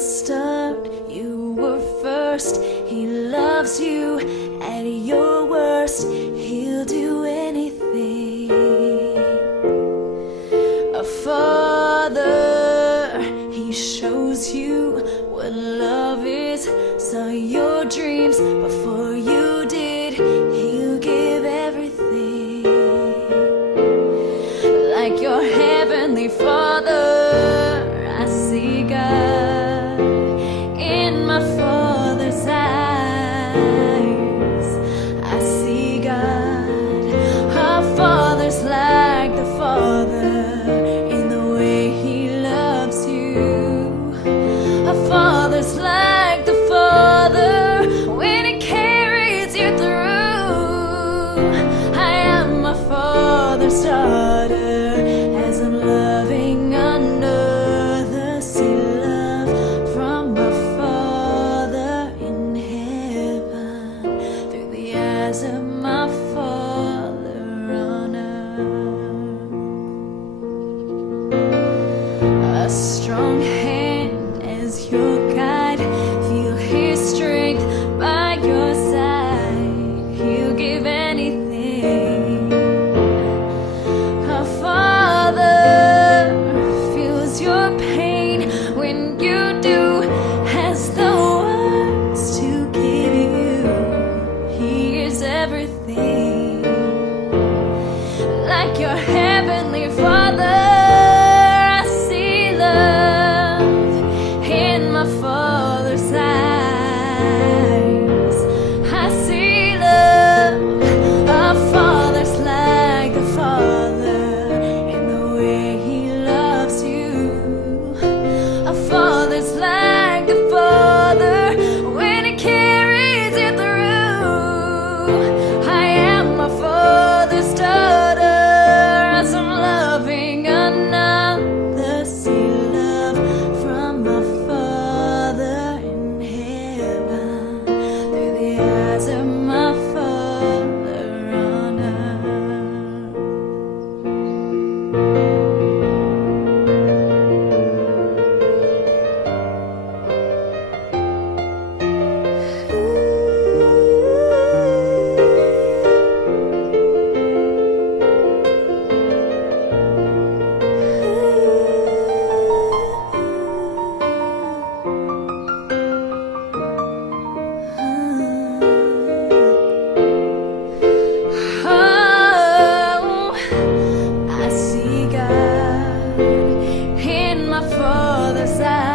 start, you were first. He loves you at your worst. He'll do anything. A father, he shows you what love is. Saw your dreams before you did. He'll give everything. Like your heavenly Father, I see God in my Father's eyes. I see God. Our Father's like the Father in the way He loves you. Our Father's like the Father when He carries you through. I am my Father's daughter. Of my Father on earth. A strong hand as your guide. Feel His strength by your side. He'll give anything. A Father feels your pain when you do, has the words to give you. He is everything. Like your heavenly Father, I see love in my Father's eyes. I see love. Our Father's like the Father in the way He loves you. Our Father's like the Father when He carries you through. I am my Father's daughter, as I'm loving another. See love from my Father in heaven through the eyes of my Father on Father's eyes.